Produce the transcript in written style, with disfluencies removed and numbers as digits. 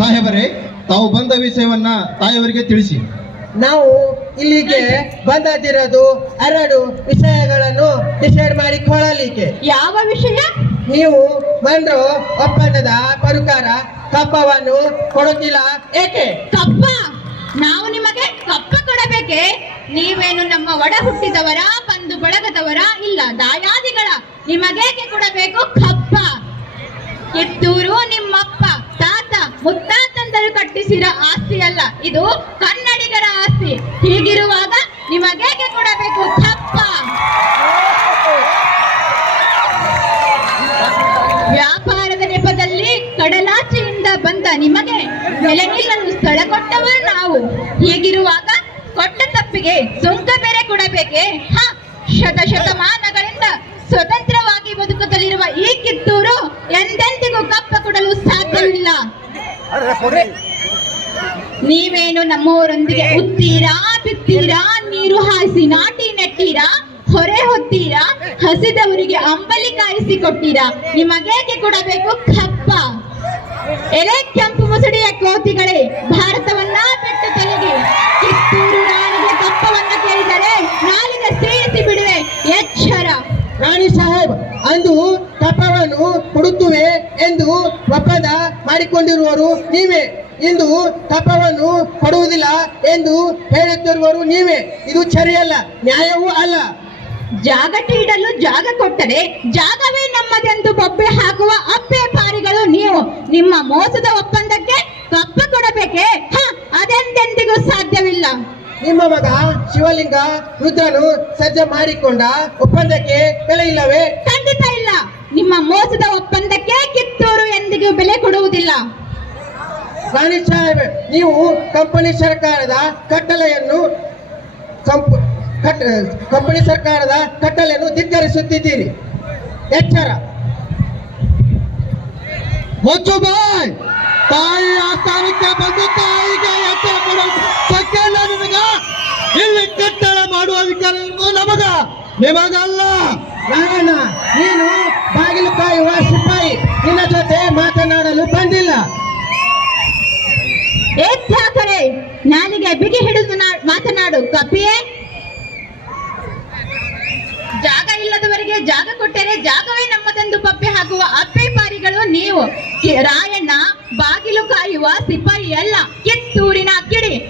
ಸಾಹೇಬರೇ, ತಾವು ಬಂದ ವಿಷಯವನ್ನ ತಾಯಿಯವರಿಗೆ ತಿಳಿಸಿ. ನಾವು ಇಲ್ಲಿಗೆ ಬಂದಿರೋದು 2 ವಿಷಯಗಳನ್ನು ಡಿಸೈಡ್ ಮಾಡಿಕೊಳ್ಳಲಿಕ್ಕೆ. ಯಾವ ವಿಷಯ? ನೀವು ಬಂದ್ರು ಒಪ್ಪಂದದ ಪ್ರಕಾರ ಕಪ್ಪವನ್ನು ಕೊಡುತ್ತಿಲ್ಲ ಏಕೆ? ಕಪ್ಪ? ನಾವು ನಿಮಗೆ ಕಪ್ಪ ಕೊಡಬೇಕೆ? ನೀವೇನು ನಮ್ಮ ಒಡ ಹುಟ್ಟಿದವರ, ಬಂಧು ಬಳಗದವರ, ಇಲ್ಲ ದಾಯಾದಿಗಳ? ನಿಮಗೇಕೆ ಕೊಡಬೇಕು ಕಪ್ಪ? ಕಿತ್ತೂರು ನಿಮ್ಮಪ್ಪ ತಾತ ಮುತ್ತಾತಂದರು ಕಟ್ಟಿಸಿರೋ ಆಸ್ತಿ ಅಲ್ಲ, ಇದು ಕನ್ನಡಿಗರ ಆಸ್ತಿ. ಹೀಗಿರುವಾಗ ನಿಮಗೇಕೆ ಕೊಡಬೇಕು ಕಪ್ಪ? ವ್ಯಾಪಾರದ ನೆಪದಲ್ಲಿ ಕಡಲಾಚೆಯಿಂದ ಬಂದ ನಿಮಗೆ ನೆಲೆ ನಿಲ್ಲಲು ಸ್ಥಳ ಕೊಟ್ಟವರು ನಾವು. ಹೀಗಿರುವಾಗ ಕೊಟ್ಟ ತಪ್ಪಿಗೆ ಸುಂಕ ಬೇರೆ ಕೊಡಬೇಕೆ? ಶತಮಾನಗಳಿಂದ ಸ್ವತಂತ್ರವಾಗಿ ಬದುಕುತ್ತಲಿರುವ ಈ ಕಿತ್ತೂರು ಎಂದೆಂದಿಗೂ ಕಪ್ಪ ಕೊಡಲು ಸಾಧ್ಯವಿಲ್ಲ. ನೀವೇನು ನಮ್ಮವರೊಂದಿಗೆ ಉತ್ತೀರಾ, ಬಿತ್ತೀರಾ, ನೀರು ಹಾಯಿಸಿ ನಾಟಿ ನೆಟ್ಟೀರಾ, ಹೊರೆ ಹೊತ್ತೀರಾ, ಹಸಿದವರಿಗೆ ಅಂಬಲಿ ಕಾಯಿಸಿ ಕೊಟ್ಟೀರಾ? ನಿಮಗೇಕೆ ಕೊಡಬೇಕು ಕಪ್ಪ? ಎಲೆ ಕೆಂಪು ಮುಸುಡಿಯ ಕೋತಿಗಳೇ, ಭಾರತವನ್ನ ಬಿಟ್ಟು ತೊಲಗಿ. ಕಿತ್ತೂರು ರಾಣಿಗೆ ಕಪ್ಪವನ್ನ ಕೇಳಿದರೆ ನಾಲಿಗೆ ಸೀಳಿಸಿ ಬಿಡುವೆ, ಎಚ್ಚರ. ರಾಣಿ ಸಾಹೇಬ್, ಅಂದು ಕಪ್ಪವನ್ನು ಕೊಡುತ್ತುವೆ ಎಂದು ಒಪ್ಪಂದ ಮಾಡಿಕೊಂಡಿರುವರು ನೀವೇ. ಇಂದು ಕಪ್ಪವನ್ನು ಕೊಡುವುದಿಲ್ಲ ಎಂದು ಹೇಳುತ್ತಿರುವರು ನೀವೇ. ಇದು ಸರಿಯಲ್ಲ, ನ್ಯಾಯವೂ ಅಲ್ಲ. ಜಾಗ ಇಡಲು ಜಾಗ ಕೊಟ್ಟರೆ ಜಾಗವೇ ನಮ್ಮದೆಂದು ಬೊಬ್ಬೆ ಹಾಕುವ ಅಪ್ಪೆ ಪಾರಿಗಳು ನೀವು. ನಿಮ್ಮ ಮೋಸದ ಒಪ್ಪಂದಕ್ಕೆ ಕಪ್ಪ ಕೊಡಬೇಕೆ? ಅದೆಂದೆಂದಿಗೂ ಸಾಧ್ಯವಿಲ್ಲ. ನಿಮ್ಮ ಮಗ ಶಿವಲಿಂಗ ರುದ್ರನು ಸಜ್ಜ ಮಾಡಿಕೊಂಡ ಒಪ್ಪಂದಕ್ಕೆ ಬೆಲೆ ಇಲ್ಲವೇ? ಖಂಡಿತ ಇಲ್ಲ. ನಿಮ್ಮ ಮೋಸದ ಒಪ್ಪಂದಕ್ಕೆ ಕಿತ್ತೂರು ಎಂದಿಗೂ ಬೆಲೆ ಕೊಡುವುದಿಲ್ಲ. ರಾಣಿ ಸಾಹೇಬ್, ನೀವು ಕಂಪನಿ ಸರ್ಕಾರದ ಕಟ್ಟಲೆಯನ್ನು ಧಿಕ್ಕರಿಸುತ್ತಿದ್ದೀರಿ, ಎಚ್ಚರ. ಹೊಚ್ಚು ಬಾಯ್, ತಾಯಿ ಆಸ್ಥಾನಕ್ಕೆ ಬಂದು ತಾಯಿಗೆ ಎಚ್ಚರ ಕೊಡೋದು ತಕ್ಕೆಲ್ಲ ನಿನಗ. ಇಲ್ಲಿ ಕಟ್ಟಡ ಮಾಡುವ ಅಧಿಕಾರ ನಮಗ, ನಿಮಗಲ್ಲ. ರಾಯಣ್ಣ, ನೀನು ಬಾಗಿಲು ಕಾಯುವ ಸಿಪಾಯಿ, ನಿನ್ನ ಜೊತೆ ಮಾತನಾಡಲು ಬಂದಿಲ್ಲ. ಏತ್ಯಾಕರೆ ನಾಲಿಗೆ ಬಿಗಿ ಹಿಡಿದು ಮಾತನಾಡು ಕಪಿಯೇ. ಜಾಗ ಇಲ್ಲದವರಿಗೆ ಜಾಗ ಕೊಟ್ಟರೆ ಜಾಗವೇ ನಮ್ಮದೆಂದು ಪಪ್ಪೆ ಹಾಕುವ ಅಪ್ಪೆ ಪಾರಿಗಳು ನೀವು. ರಾಯಣ್ಣ ಬಾಗಿಲು ಕಾಯುವ ಸಿಪಾಯಿ ಅಲ್ಲ, ಕಿತ್ತೂರಿನ ಕಿಡಿ.